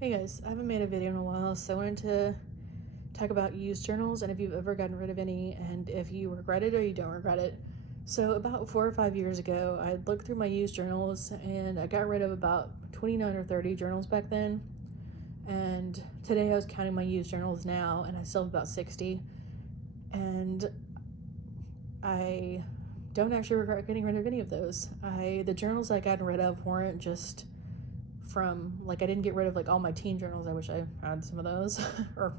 Hey guys, I haven't made a video in a while, so I wanted to talk about used journals and if you've ever gotten rid of any and if you regret it or you don't regret it. So about 4 or 5 years ago, I looked through my used journals and I got rid of about 29 or 30 journals back then. And today I was counting my used journals now and I still have about 60. And I don't actually regret getting rid of any of those. The journals I got rid of weren't just from, like, I didn't get rid of like all my teen journals. I wish I had some of those. Or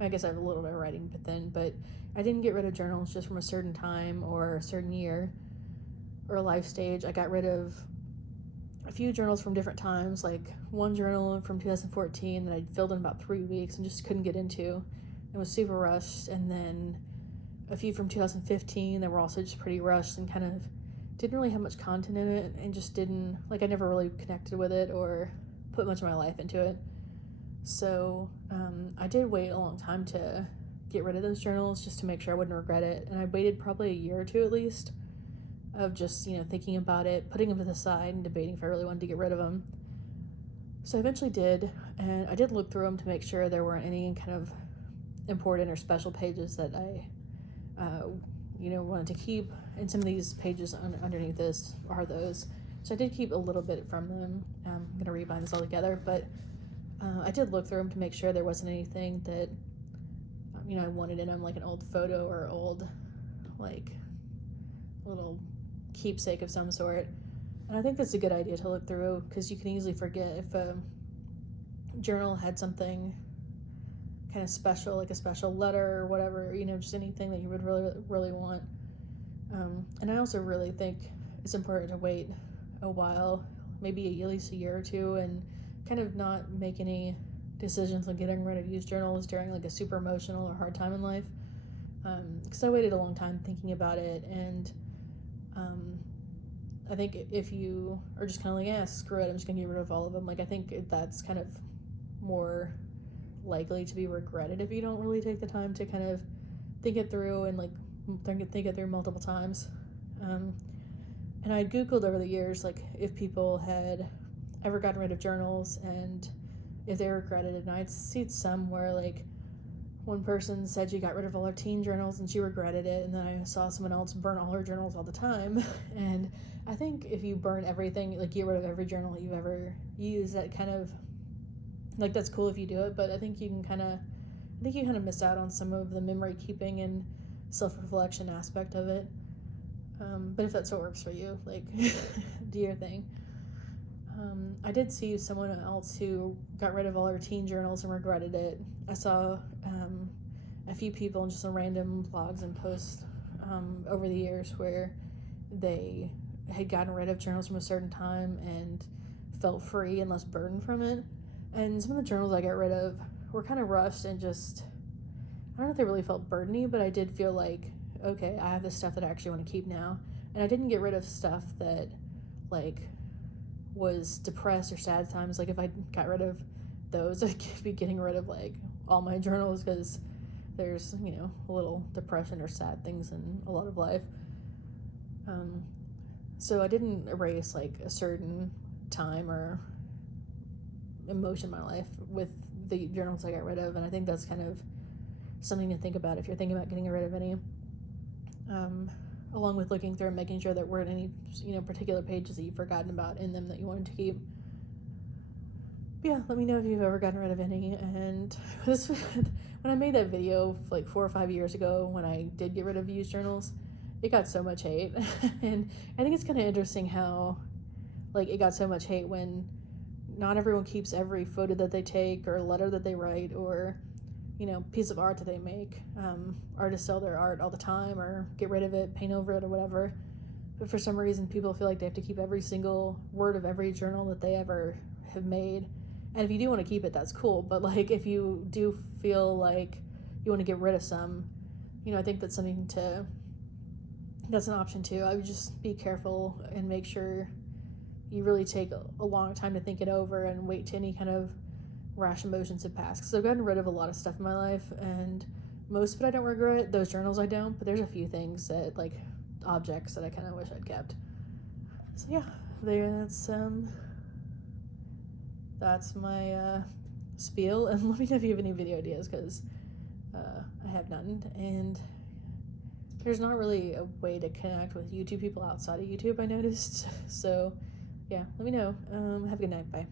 I guess I have a little bit of writing but I didn't get rid of journals just from a certain time or a certain year or a life stage. I got rid of a few journals from different times, like one journal from 2014 that I filled in about 3 weeks and just couldn't get into and was super rushed, and then a few from 2015 that were also just pretty rushed and kind of didn't really have much content in it and just didn't, like, I never really connected with it or put much of my life into it. So I did wait a long time to get rid of those journals just to make sure I wouldn't regret it. And I waited probably a year or two at least of just, thinking about it, putting them to the side and debating if I really wanted to get rid of them. So I eventually did, and I did look through them to make sure there weren't any kind of important or special pages that I wanted to keep, and some of these pages underneath this are those. So I did keep a little bit from them. I'm going to rebind this all together, but I did look through them to make sure there wasn't anything that, I wanted in them, like an old photo or old, like, little keepsake of some sort. And I think that's a good idea to look through because you can easily forget if a journal had something kind of special, like a special letter or whatever, just anything that you would really, really want. And I also really think it's important to wait a while, maybe at least a year or two, and kind of not make any decisions on getting rid of used journals during like a super emotional or hard time in life. Because I waited a long time thinking about it, and I think if you are just kind of like, yeah, screw it, I'm just gonna get rid of all of them, like, I think that's kind of more likely to be regretted if you don't really take the time to kind of think it through and like think it through multiple times. And I googled over the years like if people had ever gotten rid of journals and if they regretted it, and I'd seen some where like one person said she got rid of all her teen journals and she regretted it, and then I saw someone else burn all her journals all the time. And I think if you burn everything, like get rid of every journal you've ever used, that kind of, like, that's cool if you do it, but I think you kind of miss out on some of the memory keeping and self-reflection aspect of it. But if that's what works for you, like, do your thing. I did see someone else who got rid of all her teen journals and regretted it. I saw a few people in just some random blogs and posts over the years where they had gotten rid of journals from a certain time and felt free and less burdened from it. And some of the journals I got rid of were kind of rushed and just, I don't know if they really felt burdeny, but I did feel like, okay, I have this stuff that I actually want to keep now. And I didn't get rid of stuff that, like, was depressed or sad times. Like, if I got rid of those, I'd be getting rid of, like, all my journals because there's, a little depression or sad things in a lot of life. So I didn't erase, like, a certain time or emotion in my life with the journals I got rid of, and I think that's kind of something to think about if you're thinking about getting rid of any. Along with looking through and making sure there weren't any, particular pages that you've forgotten about in them that you wanted to keep. But yeah, let me know if you've ever gotten rid of any. And this, when I made that video like 4 or 5 years ago, when I did get rid of used journals, it got so much hate. And I think it's kind of interesting how, like, it got so much hate when not everyone keeps every photo that they take or letter that they write or, piece of art that they make. Artists sell their art all the time or get rid of it, paint over it or whatever. But for some reason, people feel like they have to keep every single word of every journal that they ever have made. And if you do want to keep it, that's cool. But, like, if you do feel like you want to get rid of some, I think that's that's an option too. I would just be careful and make sure you really take a long time to think it over and wait till any kind of rash emotions have passed. Because I've gotten rid of a lot of stuff in my life, and most of it I don't regret. Those journals I don't, but there's a few things that, like, objects that I kind of wish I'd kept. So yeah, that's my spiel, and let me know if you have any video ideas, because I have none, and there's not really a way to connect with YouTube people outside of YouTube, I noticed. So yeah, let me know. Have a good night. Bye.